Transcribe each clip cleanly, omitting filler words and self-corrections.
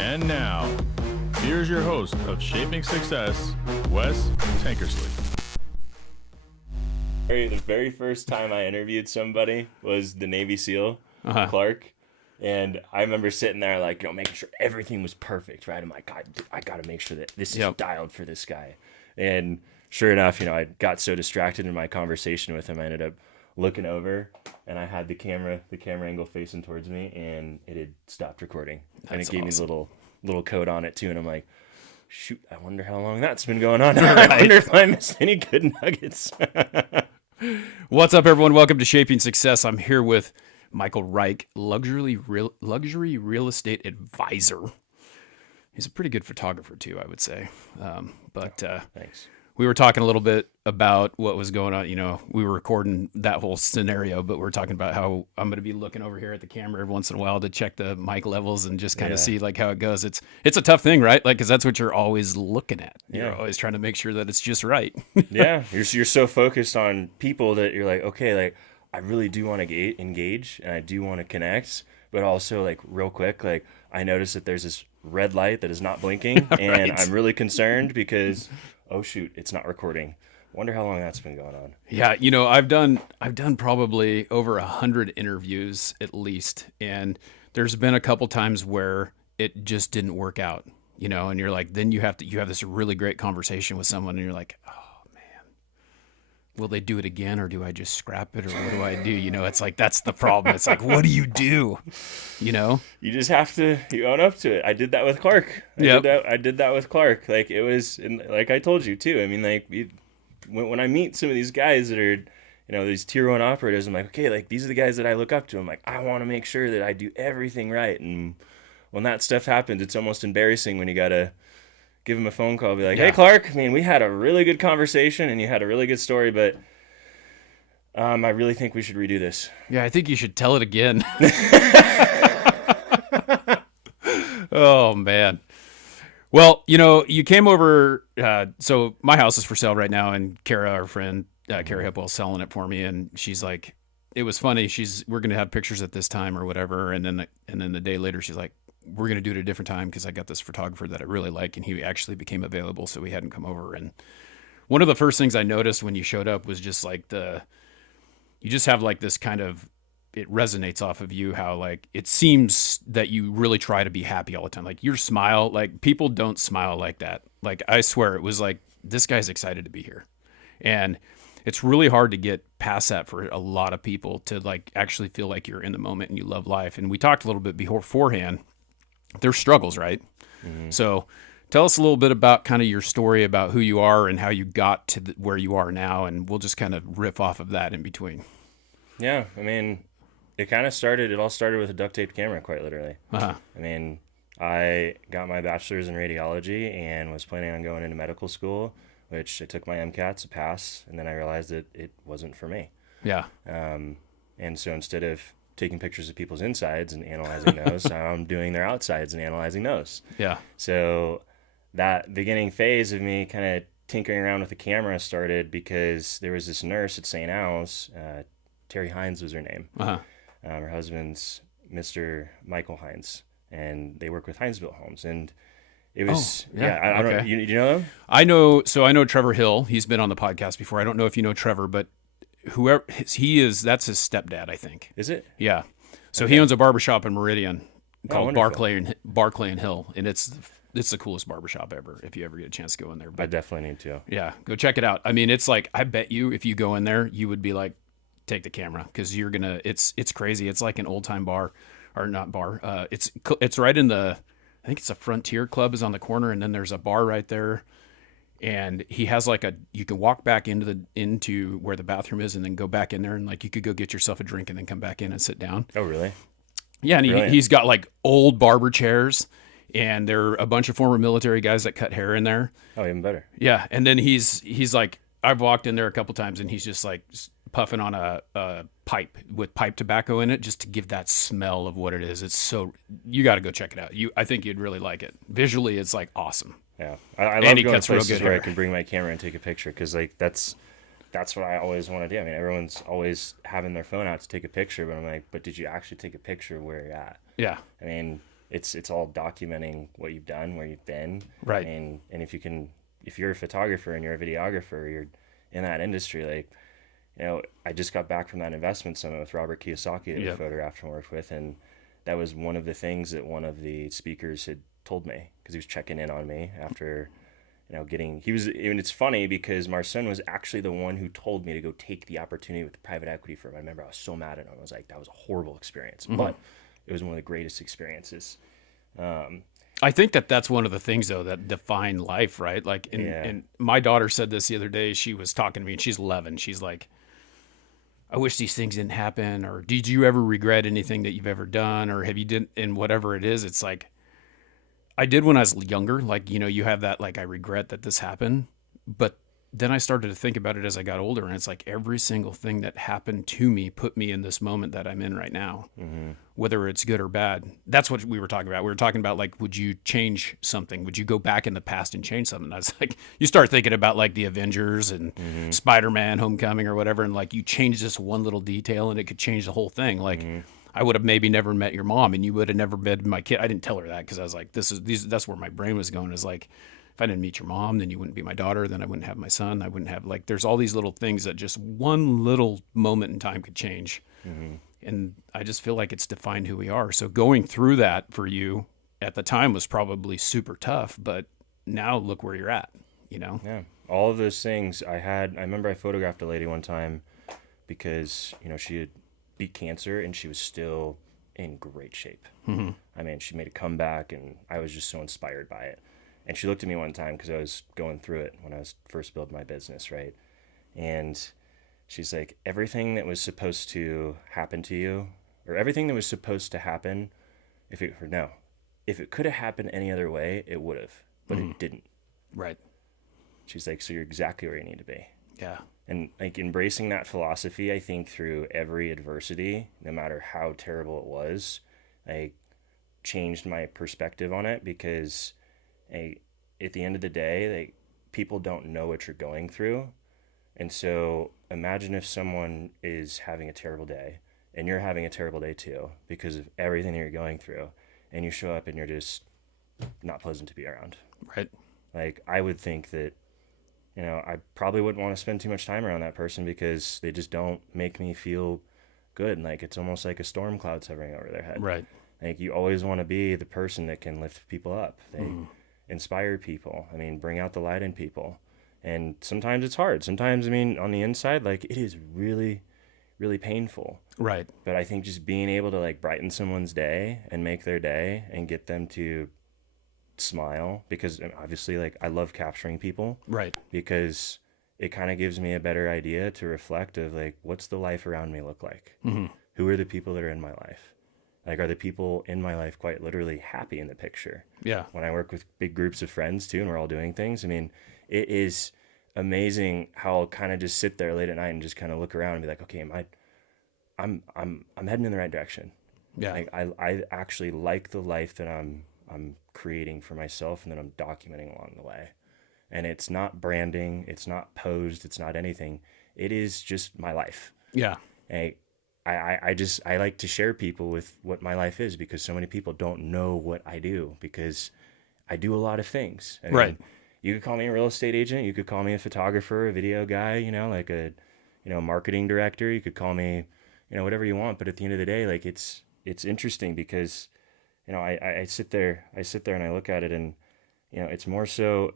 And now, here's your host of Shaping Success, Wes Tankersley. The very first time I interviewed somebody was the Navy SEAL, Clark. And I remember sitting there like, making sure everything was perfect, right? I'm like, God, I got to make sure that this is dialed for this guy. And sure enough, I got so distracted in my conversation with him, I ended up looking over and I had the camera angle facing towards me, and it had stopped recording. And it gave me a little code on it too. And I'm like, shoot, I wonder how long that's been going on. I wonder if I missed any good nuggets. What's up, everyone? Welcome to Shaping Success. I'm here with Mikal Reich, luxury real estate advisor. He's a pretty good photographer too, I would say. Thanks. We were talking a little bit about what was going on. We were recording that whole scenario, but we're talking about how I'm going to be looking over here at the camera every once in a while to check the mic levels and just kind of see like how it goes. It's a tough thing, right? Like, because that's what you're always looking at. You're always trying to make sure that it's just right. Yeah, you're so focused on people that you're like, okay, like I really do want to engage and I do want to connect, but also like real quick, like I noticed that there's this red light that is not blinking, and I'm really concerned because oh shoot, it's not recording. Wonder how long that's been going on. Yeah, I've done probably over 100 interviews at least, and there's been a couple times where it just didn't work out. And you're like, then you have this really great conversation with someone, and you're like, oh man, will they do it again, or do I just scrap it, or what do I do? It's like that's the problem. It's like, what do you do? You just have to own up to it. I did that with Clark. I did that with Clark. Like it was, like I told you too. I mean, like when I meet some of these guys that are, these tier 1 operators, I'm like, okay, like these are the guys that I look up to. I'm like, I want to make sure that I do everything right. And when that stuff happens, it's almost embarrassing when you gotta give him a phone call, be like, hey Clark, I mean, we had a really good conversation and you had a really good story, but I really think we should redo this. Yeah, I think you should tell it again. Oh man. Well, you came over, so my house is for sale right now, and Kara, our friend, Kara Hipwell's selling it for me, and she's like, it was funny, we're going to have pictures at this time or whatever, and then the day later, she's like, we're going to do it at a different time because I got this photographer that I really like, and he actually became available, so we hadn't come over. And one of the first things I noticed when you showed up was just like you just have like this kind of, it resonates off of you, how like it seems that you really try to be happy all the time. Like your smile, like people don't smile like that. Like I swear it was like, this guy's excited to be here. And it's really hard to get past that for a lot of people to like actually feel like you're in the moment and you love life. And we talked a little bit beforehand, there's struggles, right? Mm-hmm. So tell us a little bit about kind of your story about who you are and how you got to where you are now. And we'll just kind of riff off of that in between. Yeah. I mean, it all started with a duct tape camera, quite literally. I mean, I got my bachelor's in radiology and was planning on going into medical school, which I took my MCAT to pass, and then I realized that it wasn't for me. Yeah. And so instead of taking pictures of people's insides and analyzing those, I'm doing their outsides and analyzing those. Yeah. So that beginning phase of me kind of tinkering around with the camera started because there was this nurse at St. Al's, Terry Hines was her name. Her husband's Mr. Michael Hines, and they work with Hines-built homes. And it was, I don't know, you know them? I know Trevor Hill. He's been on the podcast before. I don't know if you know Trevor, but whoever he is, that's his stepdad, I think. Is it? Yeah. So he owns a barbershop in Meridian called Barclay and Hill, and it's the coolest barbershop ever if you ever get a chance to go in there. But I definitely need to. Yeah, go check it out. I mean, it's like, I bet you if you go in there, you would be like, take the camera, because you're gonna, it's crazy. It's like an old time bar, or not bar. It's right in I think it's a Frontier Club is on the corner, and then there's a bar right there. And he has like you can walk back into where the bathroom is and then go back in there, and like you could go get yourself a drink and then come back in and sit down. Oh, really? Yeah. And he's got like old barber chairs, and there are a bunch of former military guys that cut hair in there. Oh, even better. Yeah. And then he's like, I've walked in there a couple times and he's just like puffing on a pipe with pipe tobacco in it, just to give that smell of what it is. It's so, you got to go check it out. I think you'd really like it. Visually, it's like awesome. Yeah, I love going to places where I can bring my camera and take a picture, because like that's what I always want to do. I mean, everyone's always having their phone out to take a picture, but I'm like, but did you actually take a picture where you're at? Yeah. I mean, it's all documenting what you've done, where you've been. Right. And if you're a photographer and you're a videographer, you're in that industry, like, I just got back from that investment summit with Robert Kiyosaki that we photographed and worked with, and that was one of the things that one of the speakers had told me, because he was checking in on me after, and it's funny because Marcin was actually the one who told me to go take the opportunity with the private equity firm. I remember I was so mad at him. I was like, that was a horrible experience, but it was one of the greatest experiences. I think that's one of the things, though, that define life, right? Like, and my daughter said this the other day. She was talking to me, and she's 11. She's like, I wish these things didn't happen, or did you ever regret anything that you've ever done, or have you did, and whatever it is, it's like, I did when I was younger. Like, you have that, like, I regret that this happened, but then I started to think about it as I got older, and it's like every single thing that happened to me put me in this moment that I'm in right now, whether it's good or bad. That's what we were talking about. We were talking about, like, would you change something? Would you go back in the past and change something? I was like, you start thinking about, like, the Avengers and Spider-Man Homecoming or whatever, and, like, you change this one little detail and it could change the whole thing. Like, I would have maybe never met your mom, and you would have never met my kid. I didn't tell her that because I was like, that's where my brain was going, is like, if I didn't meet your mom, then you wouldn't be my daughter. Then I wouldn't have my son. I wouldn't have, like, there's all these little things that just one little moment in time could change. And I just feel like it's defined who we are. So going through that for you at the time was probably super tough, but now look where you're at, Yeah. All of those things I remember I photographed a lady one time because, she had beat cancer and she was still in great shape. I mean, she made a comeback and I was just so inspired by it. And she looked at me one time because I was going through it when I was first building my business, right? And she's like, everything that was supposed to happen to you, or everything that was supposed to happen, if it could have happened any other way, it would have, but it didn't. Right. She's like, so you're exactly where you need to be. Yeah. And, like, embracing that philosophy, I think through every adversity, no matter how terrible it was, I changed my perspective on it, because at the end of the day, people don't know what you're going through. And so imagine if someone is having a terrible day and you're having a terrible day too because of everything that you're going through, and you show up and you're just not pleasant to be around. Right. Like, I would think that, I probably wouldn't want to spend too much time around that person because they just don't make me feel good. Like, it's almost like a storm cloud's hovering over their head. Right. Like, you always want to be the person that can lift people up. They inspire people. I mean, bring out the light in people. And sometimes it's hard. Sometimes, on the inside, like, it is really, really painful. Right. But I think just being able to, like, brighten someone's day and make their day and get them to smile, because obviously, like, I love capturing people. Right. Because it kind of gives me a better idea to reflect of, like, what's the life around me look like? Who are the people that are in my life? Like, are the people in my life quite literally happy in the picture? Yeah. When I work with big groups of friends too, and we're all doing things, it is amazing how I'll kind of just sit there late at night and just kind of look around and be like, okay, I'm heading in the right direction. Yeah. Like, I actually like the life that I'm creating for myself and that I'm documenting along the way. And it's not branding, it's not posed, it's not anything. It is just my life. Yeah. I like to share people with what my life is, because so many people don't know what I do, because I do a lot of things. Right. You could call me a real estate agent. You could call me a photographer, a video guy, like a, marketing director. You could call me, whatever you want. But at the end of the day, like, it's interesting because, I sit there and I look at it, and, it's more so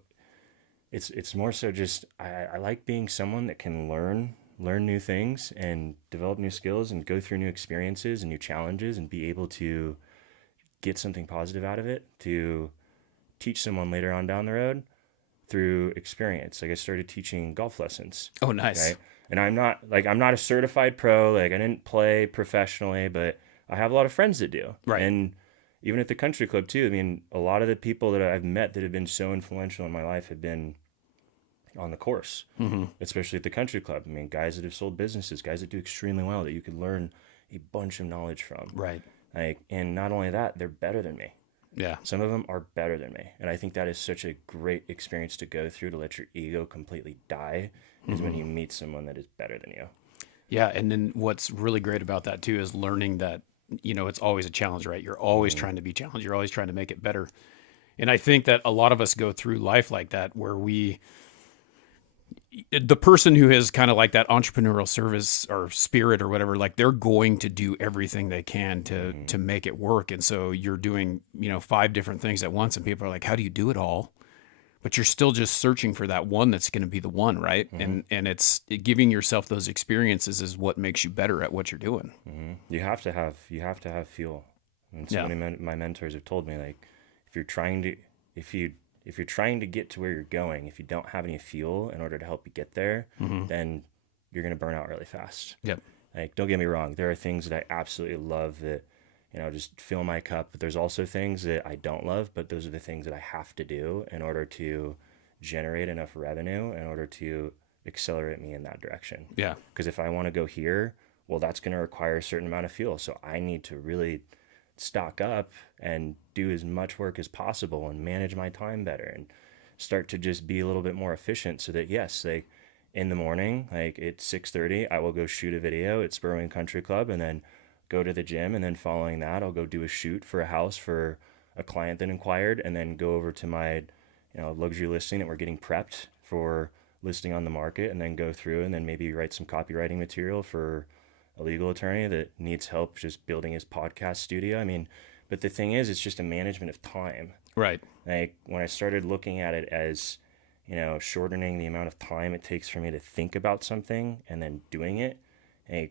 just, I like being someone that can learn new things and develop new skills and go through new experiences and new challenges and be able to get something positive out of it to teach someone later on down the road through experience. Like, I started teaching golf lessons. Oh, nice. Right? And I'm not a certified pro. Like, I didn't play professionally, but I have a lot of friends that do. Right. And even at the country club too, a lot of the people that I've met that have been so influential in my life have been on the course, especially at the country club. Guys that have sold businesses, guys that do extremely well, that you could learn a bunch of knowledge from. Right. Like, and not only that, they're better than me. Yeah. Some of them are better than me. And I think that is such a great experience to go through, to let your ego completely die, is when you meet someone that is better than you. Yeah. And then what's really great about that too is learning that it's always a challenge, right? You're always trying to be challenged. You're always trying to make it better. And I think that a lot of us go through life like that, where the person who has kind of like that entrepreneurial service or spirit or whatever, like they're going to do everything they can to make it work. And so you're doing, 5 different things at once, and people are like, how do you do it all? But you're still just searching for that one that's going to be the one, right? And it's giving yourself those experiences is what makes you better at what you're doing. You have to have fuel. And so many my mentors have told me, like, if you're trying to get to where you're going, if you don't have any fuel in order to help you get there, then you're going to burn out really fast. Yep. Like, don't get me wrong, there are things that I absolutely love that, just fill my cup. But there's also things that I don't love, but those are the things that I have to do in order to generate enough revenue in order to accelerate me in that direction. Yeah. Because if I want to go here, well, that's going to require a certain amount of fuel. So I need to really stock up and do as much work as possible and manage my time better and start to just be a little bit more efficient, so that, yes, like in the morning, like at 6:30, I will go shoot a video at Spurwing Country Club, and then go to the gym, and then following that, I'll go do a shoot for a house for a client that inquired, and then go over to my luxury listing that we're getting prepped for listing on the market, and then go through and then maybe write some copywriting material for a legal attorney that needs help just building his podcast studio. I mean, but the thing is, it's just a management of time. Right. Like, when I started looking at it as, shortening the amount of time it takes for me to think about something and then doing it, I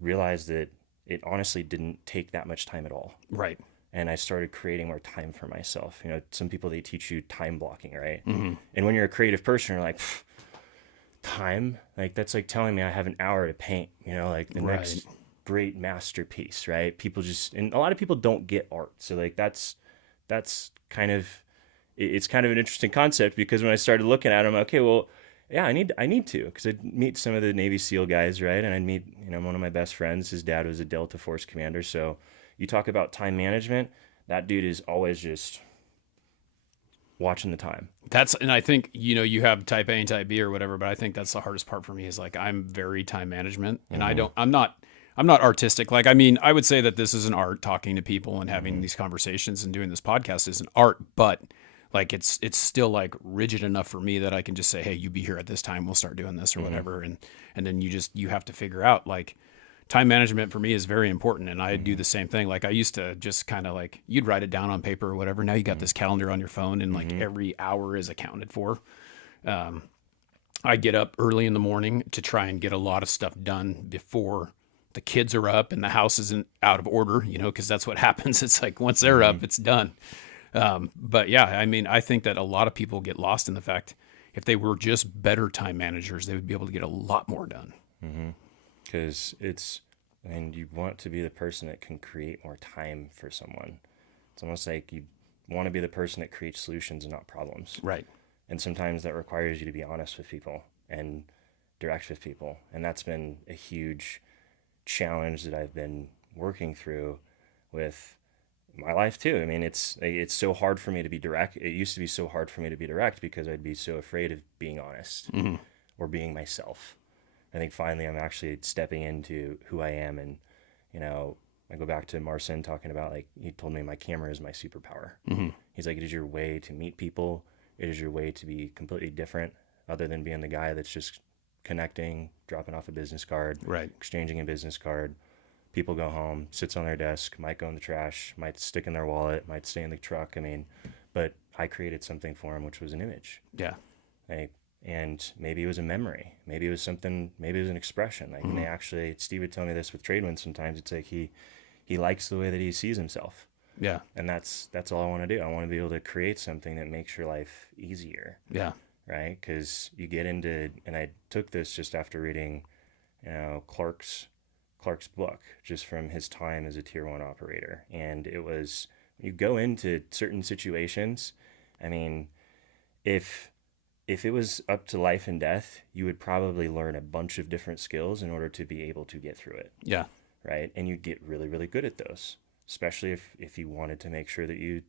realized that it honestly didn't take that much time at all. Right. And I started creating more time for myself. Some people, they teach you time blocking, right? And when you're a creative person, you're like, time? Like, that's like telling me I have an hour to paint, like the next great masterpiece, right? People and a lot of people don't get art. So like, that's kind of, it's kind of an interesting concept, because when I started looking at them, okay, well, yeah, I need to, because I'd meet some of the Navy SEAL guys, right? And I'd meet, one of my best friends, his dad was a Delta Force commander. So you talk about time management, that dude is always just watching the time. And I think, you have type A and type B or whatever, but I think that's the hardest part for me, is like, I'm very time management, and I'm not artistic. Like, I mean, I would say that this is an art, talking to people and having these conversations and doing this podcast is an art, but like, it's still like rigid enough for me that I can just say, hey, you be here at this time, we'll start doing this or whatever. And then you have to figure out, like, time management for me is very important. And I do the same thing. Like, I used to just kind of like, you'd write it down on paper or whatever. Now you got this calendar on your phone, and like every hour is accounted for. I get up early in the morning to try and get a lot of stuff done before the kids are up and the house isn't out of order, because that's what happens. It's like, once they're up, it's done. But yeah, I mean, I think that a lot of people get lost in the fact, if they were just better time managers, they would be able to get a lot more done. Because you want to be the person that can create more time for someone. It's almost like you want to be the person that creates solutions and not problems. Right. And sometimes that requires you to be honest with people and direct with people. And that's been a huge challenge that I've been working through with my life too. I mean, it's so hard for me to be direct. It used to be so hard for me to be direct because I'd be so afraid of being honest or being myself. I think finally I'm actually stepping into who I am. And, I go back to Marcin talking about, like, he told me my camera is my superpower. He's like, it is your way to meet people. It is your way to be completely different, other than being the guy that's just connecting, dropping off a business card, exchanging a business card. People go home, sits on their desk, might go in the trash, might stick in their wallet, might stay in the truck. I mean, but I created something for him, which was an image. Yeah. And maybe it was a memory. Maybe it was something, maybe it was an expression. Like, and they actually, Steve would tell me this with Tradewinds sometimes. It's like he likes the way that he sees himself. Yeah. And that's all I want to do. I want to be able to create something that makes your life easier. Yeah. Right? Because you get into, and I took this just after reading, Clark's book, just from his time as a tier 1 operator. And it was, you go into certain situations, I mean, if it was up to life and death, you would probably learn a bunch of different skills in order to be able to get through it. Yeah. Right? And you'd get really, really good at those, especially if you wanted to make sure that you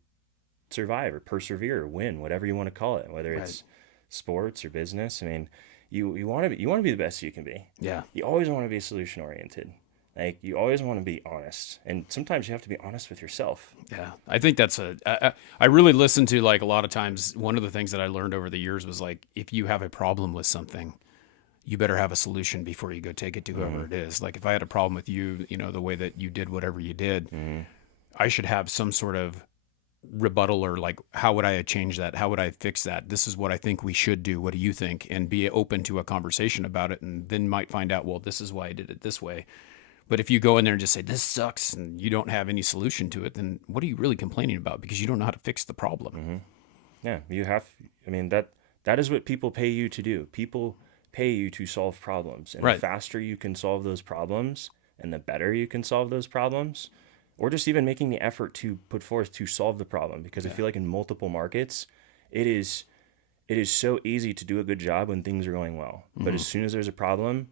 survive or persevere or win, whatever you want to call it, whether it's sports or business. I mean, you want to be the best you can be. Yeah. You always want to be solution oriented. Like, you always want to be honest, and sometimes you have to be honest with yourself. Yeah, I think that's I really listen to, like, a lot of times, one of the things that I learned over the years was, like, if you have a problem with something, you better have a solution before you go take it to whoever it is. Like, if I had a problem with you, the way that you did whatever you did, I should have some sort of rebuttal, or like, how would I change that? How would I fix that? This is what I think we should do. What do you think? And be open to a conversation about it, and then might find out, well, this is why I did it this way. But if you go in there and just say, this sucks, and you don't have any solution to it, then what are you really complaining about? Because you don't know how to fix the problem. Yeah, you have, I mean, that is what people pay you to do. People pay you to solve problems. And Right. the faster you can solve those problems, and the better you can solve those problems, or just even making the effort to put forth to solve the problem. Because I feel like in multiple markets, it is so easy to do a good job when things are going well. But as soon as there's a problem,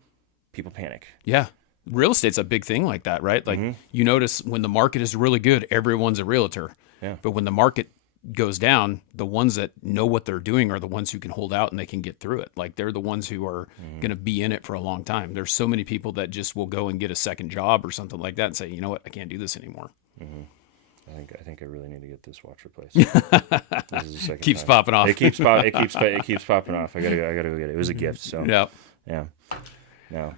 people panic. Yeah. Real estate's a big thing like that, right? Like, you notice when the market is really good, everyone's a realtor. Yeah. But when the market goes down, the ones that know what they're doing are the ones who can hold out and they can get through it. Like, they're the ones who are going to be in it for a long time. There's so many people that just will go and get a second job or something like that and say, you know what, I can't do this anymore. I think I really need to get this watch replaced. This is the second Keeps time. popping off. It keeps popping off. I gotta go get it. It was a gift, so Yeah. No.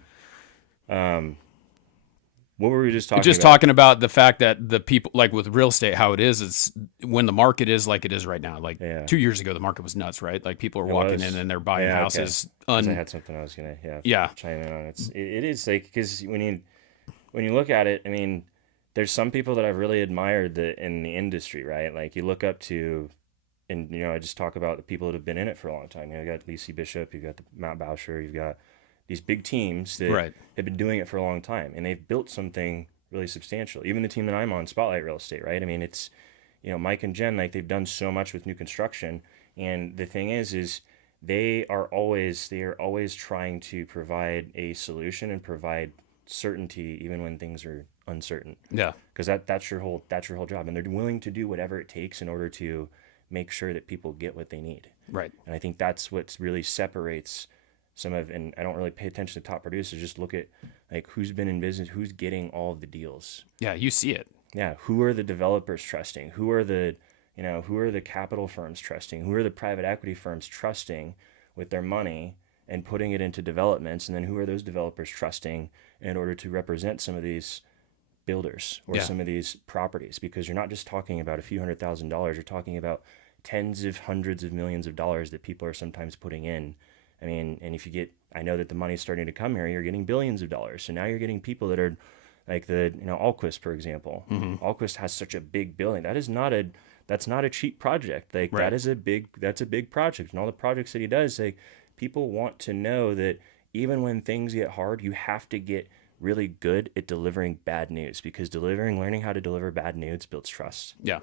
What were we just talking Just about? talking about the fact that the people, like with real estate, how it is, it's when the market is like it is right now. Like 2 years ago, the market was nuts, right? Like, people are walking in and they're buying houses. I had something I was gonna chime in on. It is like, because when you look at it, I mean, there's some people that I've really admired in the industry, right? Like, you look up to, and I just talk about the people that have been in it for a long time. You got Lacey Bishop, you've got Matt Bauscher, you've got these big teams that have been doing it for a long time, and they've built something really substantial. Even the team that I'm on, Spotlight Real Estate, right? I mean, it's, Mike and Jen, like, they've done so much with new construction, and the thing is they are always trying to provide a solution and provide certainty even when things are uncertain. Yeah. Because that's your whole job, and they're willing to do whatever it takes in order to make sure that people get what they need. Right. And I think that's what really separates and I don't really pay attention to top producers. Just look at, like, who's been in business, who's getting all of the deals. Yeah, you see it. Yeah, who are the developers trusting? Who are the capital firms trusting? Who are the private equity firms trusting with their money and putting it into developments? And then who are those developers trusting in order to represent some of these builders or some of these properties? Because you're not just talking about a few $100,000. You're talking about tens of hundreds of millions of dollars that people are sometimes putting in. I mean, and I know that the money's starting to come here, you're getting billions of dollars. So now you're getting people that are like Alquist, for example. Alquist has such a big building. That's not a cheap project. Like, that's a big project. And all the projects that he does, like, people want to know that even when things get hard, you have to get really good at delivering bad news, because learning how to deliver bad news builds trust. Yeah.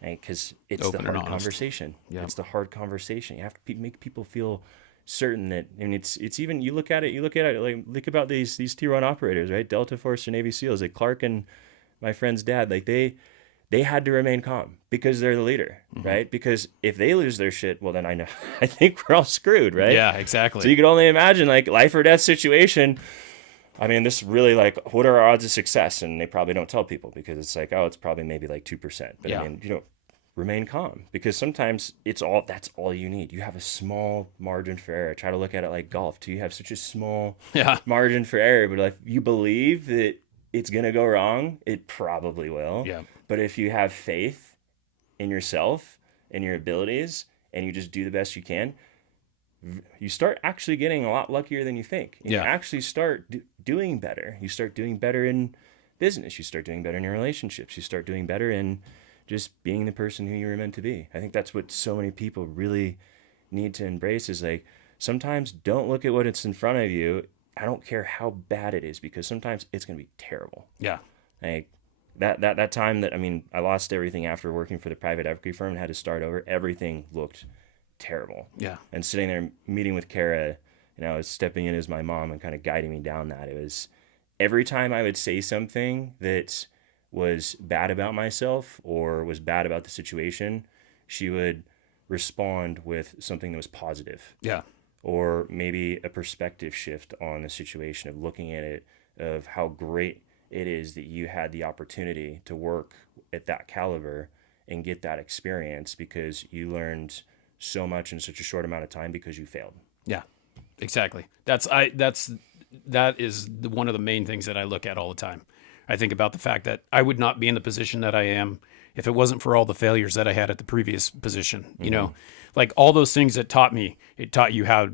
Because it's Open the and hard honest. conversation. Yeah. It's the hard conversation. You have to make people feel certain that, and it's even, you look at it like, think about these tier 1 operators, right? Delta Force or Navy SEALs, like Clark and my friend's dad, like they had to remain calm because they're the leader, right? Because if they lose their shit, well, then I think we're all screwed, right? Yeah, exactly. So you could only imagine, like, life or death situation. I mean, this really, like, what are our odds of success? And they probably don't tell people, because it's like, oh, it's probably maybe like 2%. But I mean, remain calm, because sometimes that's all you need. You have a small margin for error. Try to look at it like golf too. You have such a small margin for error, but if you believe that it's going to go wrong, it probably will. Yeah. But if you have faith in yourself and your abilities, and you just do the best you can, you start actually getting a lot luckier than you think. You actually start doing better. You start doing better in business. You start doing better in your relationships. You start doing better in just being the person who you were meant to be. I think that's what so many people really need to embrace, is like, sometimes don't look at what it's in front of you. I don't care how bad it is, because sometimes it's going to be terrible. Yeah. Like that time that, I mean, I lost everything after working for the private equity firm and had to start over. Everything looked terrible. Yeah. And sitting there meeting with Kara, stepping in as my mom and kind of guiding me down that. It was every time I would say something that was bad about myself or was bad about the situation, she would respond with something that was positive. Yeah. or maybe a perspective shift on the situation of looking at it, of how great it is that you had the opportunity to work at that caliber and get that experience, because you learned so much in such a short amount of time because you failed. Yeah, exactly. That is one of the main things that I look at all the time. I think about the fact that I would not be in the position that I am if it wasn't for all the failures that I had at the previous position. You know, like all those things that taught me, it taught you how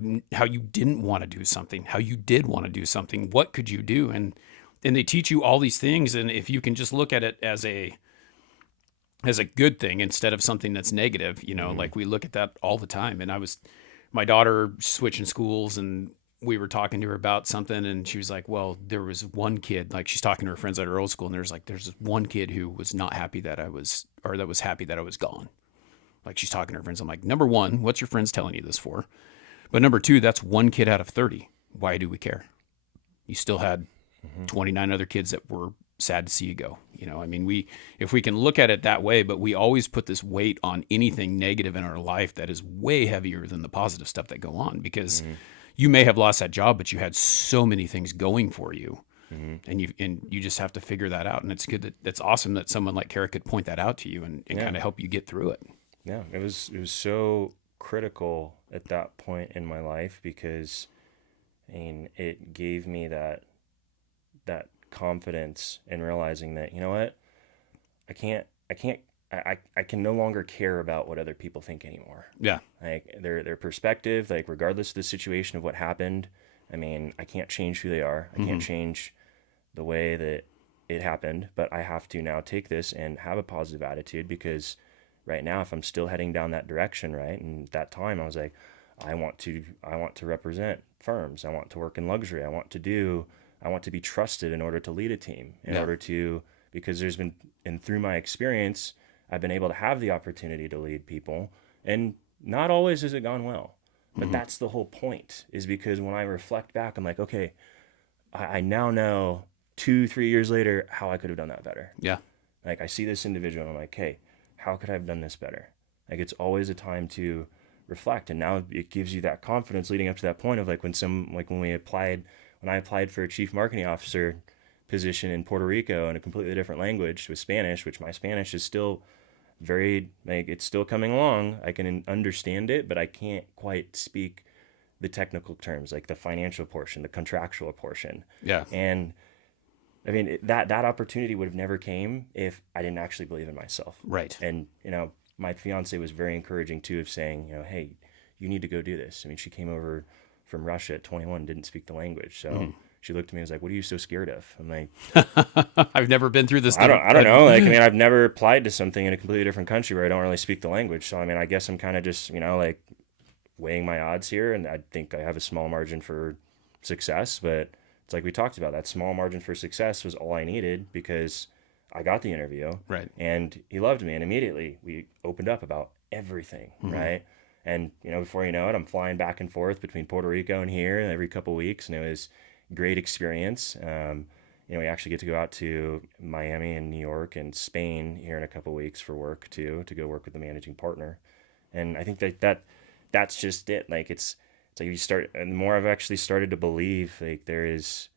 you didn't want to do something, how you did want to do something, what could you do, and they teach you all these things. And if you can just look at it as a good thing instead of something that's negative, you know, like we look at that all the time. And my daughter switching schools, and we were talking to her about something, and she was like, well, there was one kid, like she's talking to her friends at her old school, and there's this one kid who was not happy that that was happy that I was gone. Like she's talking to her friends. I'm like, number one, what's your friends telling you this for? But number two, that's one kid out of 30. Why do we care? You still had 29 other kids that were sad to see you go. You know, I mean, if we can look at it that way, but we always put this weight on anything negative in our life that is way heavier than the positive stuff that go on, because you may have lost that job, but you had so many things going for you, and you just have to figure that out. And it's good that's awesome that someone like Kara could point that out to you and kind of help you get through it. Yeah, it was so critical at that point in my life, because I mean, it gave me that confidence in realizing that, you know what, I can no longer care about what other people think anymore. Yeah. Like their perspective, like regardless of the situation of what happened, I mean, I can't change who they are. I can't change the way that it happened, but I have to now take this and have a positive attitude, because right now, if I'm still heading down that direction, right, and at that time I was like, I want to represent firms. I want to work in luxury. I want to be trusted in order to lead a team, because there's been, and through my experience, I've been able to have the opportunity to lead people, and not always has it gone well. But that's the whole point, is because when I reflect back, I'm like, okay, I now know 2-3 years later how I could have done that better. Yeah. Like I see this individual and I'm like, hey, how could I have done this better? Like it's always a time to reflect. And now it gives you that confidence leading up to that point of like when I applied for a chief marketing officer position in Puerto Rico in a completely different language with Spanish, which my Spanish is still very, like, it's still coming along. I can understand it, but I can't quite speak the technical terms, like the financial portion, the contractual portion. Yeah. And I mean, that opportunity would have never came if I didn't actually believe in myself. Right. And, you know, my fiance was very encouraging too, of saying, you know, hey, you need to go do this. I mean, she came over from Russia at 21, didn't speak the language. So she looked at me and was like, what are you so scared of? I'm like, I've never been through this. I don't know. Like, I mean, I've never applied to something in a completely different country where I don't really speak the language. So, I mean, I guess I'm kind of just, you know, like weighing my odds here. And I think I have a small margin for success, but it's like we talked about, that small margin for success was all I needed, because I got the interview. Right. And he loved me. And immediately we opened up about everything. Right. And, you know, before you know it, I'm flying back and forth between Puerto Rico and here every couple of weeks. And it was a great experience. You know, we actually get to go out to Miami and New York and Spain here in a couple of weeks for work too, to go work with the managing partner. And I think that's just it. Like it's like you start, and the more I've actually started to believe, like there is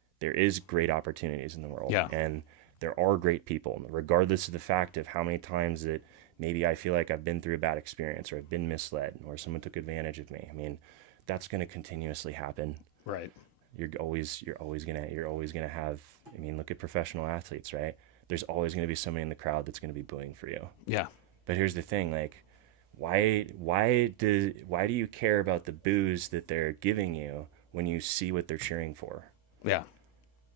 great opportunities in the world. Yeah. And there are great people, regardless of the fact of how many times that maybe I feel like I've been through a bad experience, or I've been misled, or someone took advantage of me. I mean, that's going to continuously happen. Right. You're always gonna have. I mean, look at professional athletes, right? There's always going to be somebody in the crowd that's going to be booing for you. Yeah. But here's the thing, like, why do you care about the boos that they're giving you when you see what they're cheering for? Yeah.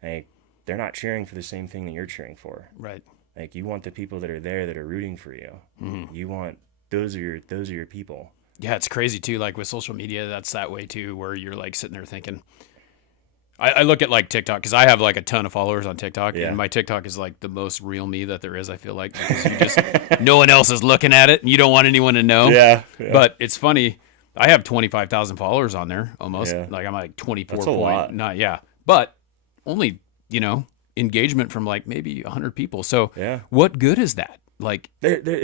Like, they're not cheering for the same thing that you're cheering for. Right. Like, you want the people that are there that are rooting for you. You want those are your people. Yeah, it's crazy too. Like with social media, that's that way too, where you're like sitting there thinking. I look at like TikTok, because I have like a ton of followers on TikTok, and my TikTok is like the most real me that there is. I feel like, because you just no one else is looking at it, and you don't want anyone to know. Yeah. But it's funny. I have 25,000 followers on there almost. Yeah. Like I'm like 24. That's a lot. Not, yeah, but only engagement from like maybe 100 people. So what good is that? Like it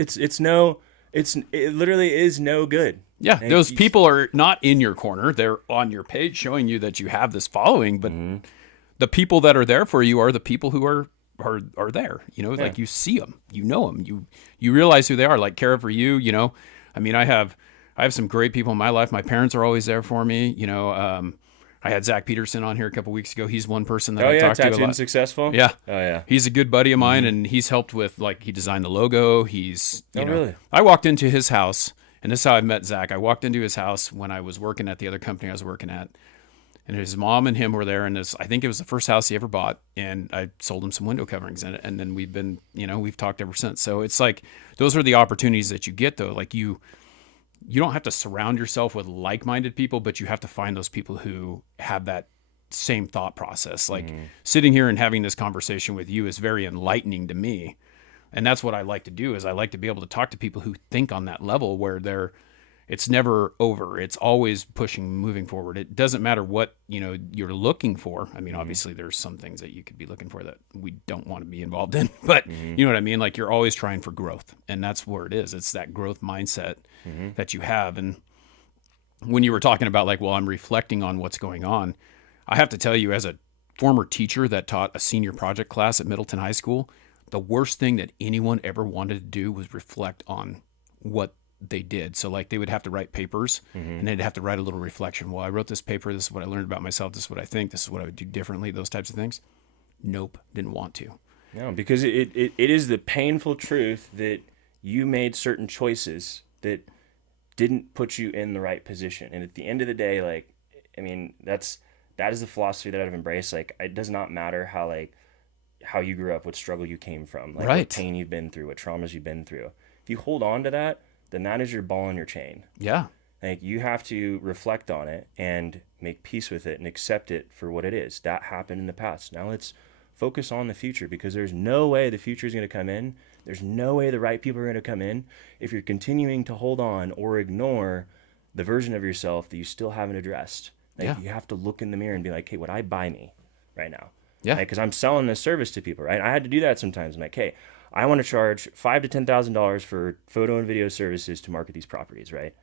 literally is no good. Yeah, And those people are not in your corner. They're on your page showing you that you have this following, but the people that are there for you are the people who are there. You know, like you see them, you know them, you realize who they are. Like Kara, for you, you know, I mean, I have some great people in my life. My parents are always there for me. You know, I had Zach Peterson on here a couple weeks ago. He's one person that I talked to a Tattooed lot. Successful. Yeah. Oh yeah. He's a good buddy of mine, and he's helped with, like, he designed the logo. He's you know, really? I walked into his house, and this is how I met Zach. I walked into his house when I was working at the other company I was working at, and his mom and him were there, and I think it was the first house he ever bought, and I sold him some window coverings in it, and then we've been, you know, we've talked ever since. So it's like, those are the opportunities that you get, though. Like, you don't have to surround yourself with like-minded people, but you have to find those people who have that same thought process. Like, sitting here and having this conversation with you is very enlightening to me. And that's what I like to do, is I like to be able to talk to people who think on that level where it's never over. It's always pushing, moving forward. It doesn't matter what, you know, you're looking for. I mean, obviously there's some things that you could be looking for that we don't want to be involved in, but you know what I mean? Like, you're always trying for growth, and that's where it is. It's that growth mindset that you have. And when you were talking about, like, well, I'm reflecting on what's going on, I have to tell you, as a former teacher that taught a senior project class at Middleton High School, the worst thing that anyone ever wanted to do was reflect on what they did. So, like, they would have to write papers, and they'd have to write a little reflection. Well, I wrote this paper. This is what I learned about myself. This is what I think. This is what I would do differently. Those types of things. Nope. Didn't want to. No, because it is the painful truth that you made certain choices that didn't put you in the right position. And at the end of the day, like, I mean, that is the philosophy that I've embraced. Like, it does not matter how you grew up, what struggle you came from, like what pain you've been through, what traumas you've been through. If you hold on to that, then that is your ball and your chain. Yeah. Like, you have to reflect on it and make peace with it and accept it for what it is. That happened in the past. Now let's focus on the future, because there's no way the future is going to come in. There's no way the right people are going to come in if you're continuing to hold on or ignore the version of yourself that you still haven't addressed. Like, you have to look in the mirror and be like, hey, would I buy me right now? Yeah. Because I'm selling this service to people, right? I had to do that sometimes. I'm like, hey, I want to charge $5,000 to $10,000 for photo and video services to market these properties, right?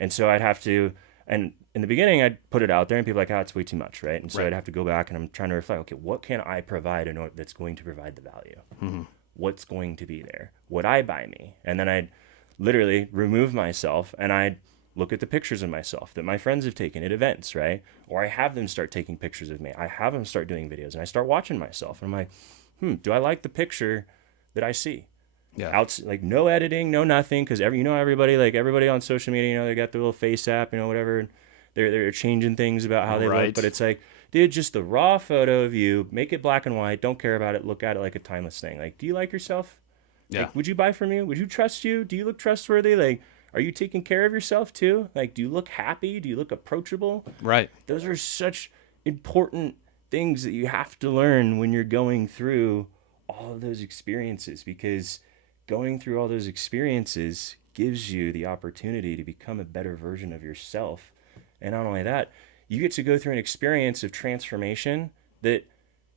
And so I'd have to, and in the beginning, I'd put it out there, and people are like, it's way too much, right? And so I'd have to go back, and I'm trying to reflect, okay, what can I provide that's going to provide the value? What's going to be there? Would I buy me? And then I'd literally remove myself, and I'd look at the pictures of myself that my friends have taken at events, right? Or I have them start taking pictures of me. I have them start doing videos, and I start watching myself, and I'm like, do I like the picture that I see? Yeah. Like, no editing, no nothing, because everybody on social media, they got their little face app, whatever, and they're changing things about how they look, but it's like, dude, just the raw photo of you, make it black and white, don't care about it, look at it like a timeless thing. Like, do you like yourself? Yeah. Like, would you buy from you? Would you trust you? Do you look trustworthy? Like, are you taking care of yourself too? Like, do you look happy? Do you look approachable? Right. Those are such important things that you have to learn when you're going through all of those experiences, because going through all those experiences gives you the opportunity to become a better version of yourself. And not only that, you get to go through an experience of transformation that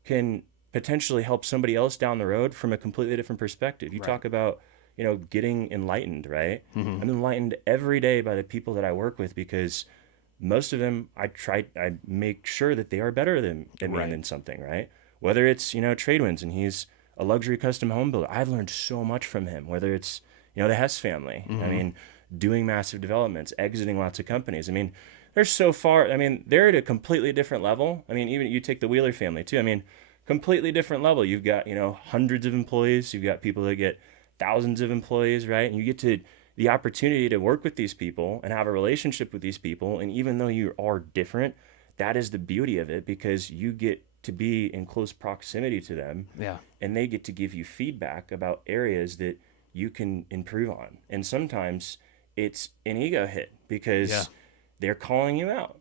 can potentially help somebody else down the road from a completely different perspective. You talk about, getting enlightened, right? I'm enlightened every day by the people that I work with, because most of them, I make sure that they are better than me in something, right? Whether it's, Tradewinds, and he's a luxury custom home builder. I've learned so much from him, whether it's, the Hess family. I mean, doing massive developments, exiting lots of companies. I mean, they're so far, they're at a completely different level. I mean, even you take the Wheeler family too. I mean, completely different level. You've got, hundreds of employees. You've got people that get thousands of employees, right? And you get the opportunity to work with these people and have a relationship with these people. And even though you are different, that is the beauty of it, because you get to be in close proximity to them. Yeah. And they get to give you feedback about areas that you can improve on. And sometimes it's an ego hit, because they're calling you out.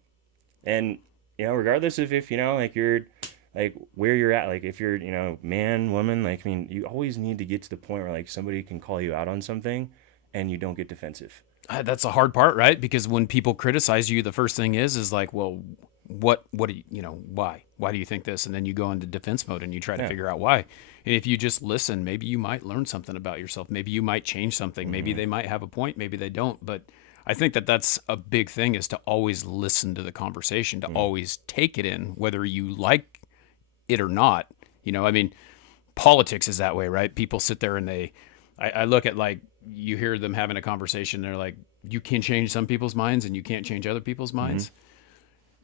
And, regardless of if, you're like where you're at, like if you're, man, woman, like, you always need to get to the point where, like, somebody can call you out on something and you don't get defensive. That's a hard part, right? Because when people criticize you, the first thing is like, well, what do you, why do you think this? And then you go into defense mode and you try to figure out why. And if you just listen, maybe you might learn something about yourself. Maybe you might change something. Maybe they might have a point. Maybe they don't. But I think that that's a big thing, is to always listen to the conversation, to always take it in, whether you like it or not. You know, I mean, politics is that way, right? People sit there and I look at, like, you hear them having a conversation. They're like, you can change some people's minds and you can't change other people's minds.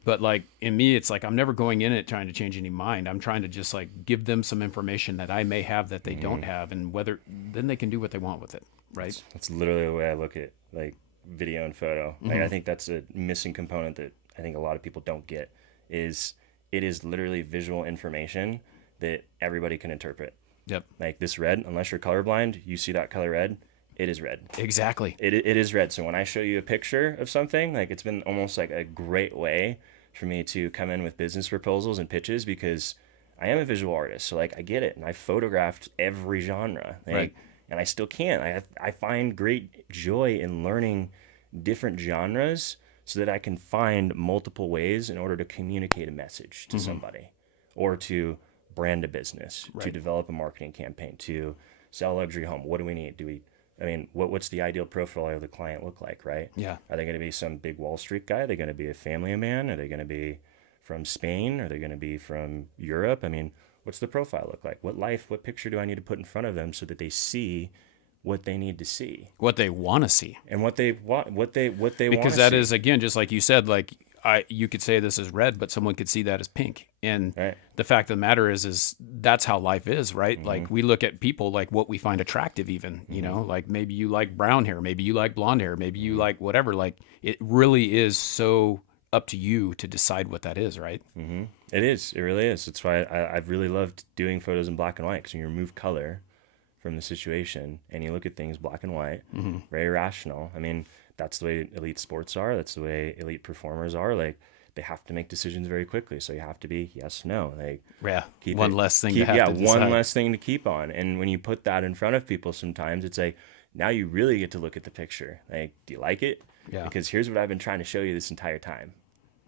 But like in me, it's like, I'm never going in it trying to change any mind. I'm trying to just like give them some information that I may have that they don't have, and then they can do what they want with it. Right. That's literally the way I look at like video and photo. Like, I think that's a missing component that I think a lot of people don't get, is it is literally visual information that everybody can interpret. Yep. Like this red, unless you're colorblind, you see that color red, it is red. Exactly. It is red. So when I show you a picture of something, like, it's been almost like a great way for me to come in with business proposals and pitches, because I am a visual artist. So like, I get it. And I photographed every genre. Like, Right. And I still can. I find great joy in learning different genres so that I can find multiple ways in order to communicate a message to somebody, or to brand a business, to develop a marketing campaign, to sell a luxury home. What do we need? What's the ideal profile of the client look like, right? Yeah. Are they going to be some big Wall Street guy? Are they going to be a family man? Are they going to be from Spain? Are they going to be from Europe? I mean, what's the profile look like? What picture do I need to put in front of them so that they see what they need to see, What they want to see, and what they want, because that is, again, just like you said, like, you could say this is red, but someone could see that as pink. And Right. the fact of the matter is that's how life is, right? Like, we look at people like what we find attractive, even, you know, like maybe you like brown hair, maybe you like blonde hair, maybe you like whatever. Like, it really is so up to you to decide what that is, right? It is. It really is. That's why I've really loved doing photos in black and white, because when you remove color from the situation and you look at things black and white, very rational. I mean, that's the way elite sports are. That's the way elite performers are. Like, they have to make decisions very quickly. So you have to be yes, no. Like, One less thing to have to decide. one less thing to keep on. And when you put that in front of people, sometimes it's like, now you really get to look at the picture. Like, do you like it? Yeah. Because here's what I've been trying to show you this entire time.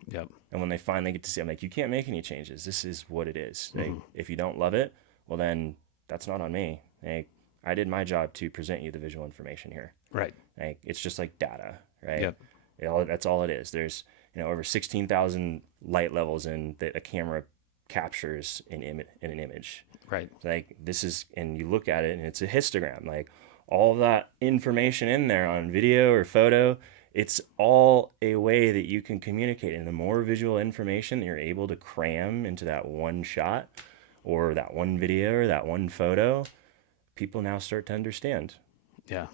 Yep. And when they finally get to see, I'm like, you can't make any changes. This is what it is. Like, if you don't love it, well, then that's not on me. Like, I did my job to present you the visual information here. Right. Like, it's just like data, right? Yep. That's all it is. There's, over 16,000 light levels that a camera captures in an image. Right. Like, this is, and you look at it and it's a histogram. Like, all of that information in there on video or photo, it's all a way that you can communicate. And the more visual information that you're able to cram into that one shot or that one video or that one photo, people now start to understand. Yeah.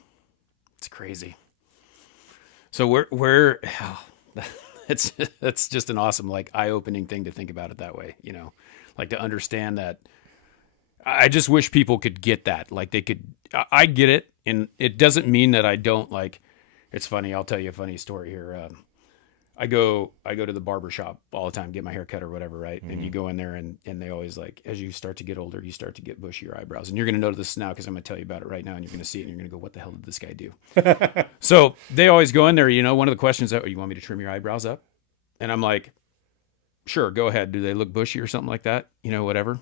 It's crazy. So we're it's just an awesome, like, eye-opening thing to think about it that way, like, to understand that. I just wish people could get that. Like, they could, I get it. And it doesn't mean that I don't, like, it's funny. I'll tell you a funny story here. I go to the barber shop all the time, get my hair cut or whatever, right? And you go in there and they always, like, as you start to get older, you start to get bushier eyebrows. And you're going to notice this now because I'm going to tell you about it right now, and you're going to see it and you're going to go, what the hell did this guy do? So they always go in there, one of the questions that, you want me to trim your eyebrows up? And I'm like, sure, go ahead. Do they look bushy or something like that? Whatever.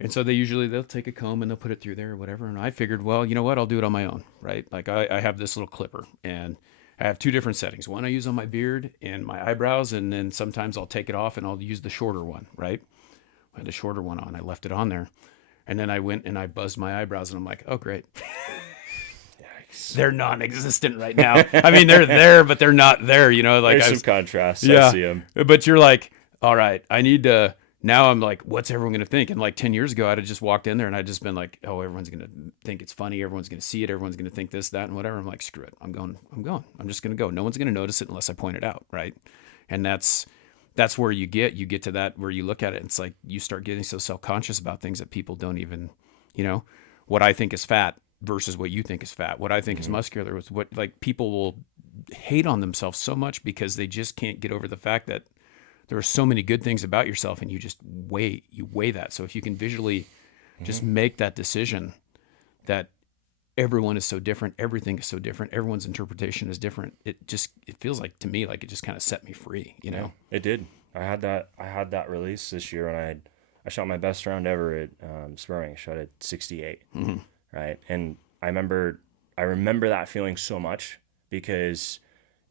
And so they'll take a comb and they'll put it through there or whatever. And I figured, well, you know what? I'll do it on my own, right? Like, I have this little clipper, and I have two different settings. One I use on my beard and my eyebrows, and then sometimes I'll take it off and I'll use the shorter one, right? I had the shorter one on. I left it on there. And then I went and I buzzed my eyebrows, and I'm like, oh, great. They're non-existent right now. I mean, they're there, but they're not there, Like, there's some contrast. Yeah, I see them. But you're like, all right, I need to. Now I'm like, what's everyone going to think? And like 10 years ago, I'd have just walked in there and I'd just been like, oh, everyone's going to think it's funny. Everyone's going to see it. Everyone's going to think this, that, and whatever. I'm like, screw it. I'm going. I'm just going to go. No one's going to notice it unless I point it out, right? And that's where you get to that, where you look at it. And it's like you start getting so self-conscious about things that people don't even, what I think is fat versus what you think is fat. What I think is muscular was what, like, people will hate on themselves so much because they just can't get over the fact that there are so many good things about yourself, and you just weigh that. So if you can visually just make that decision that everyone is so different, everything is so different, everyone's interpretation is different, it feels like, to me, like, it just kind of set me free, Yeah, it did. I had that release this year when I shot my best round ever at Spurring. I shot at 68, right? And I remember that feeling so much because,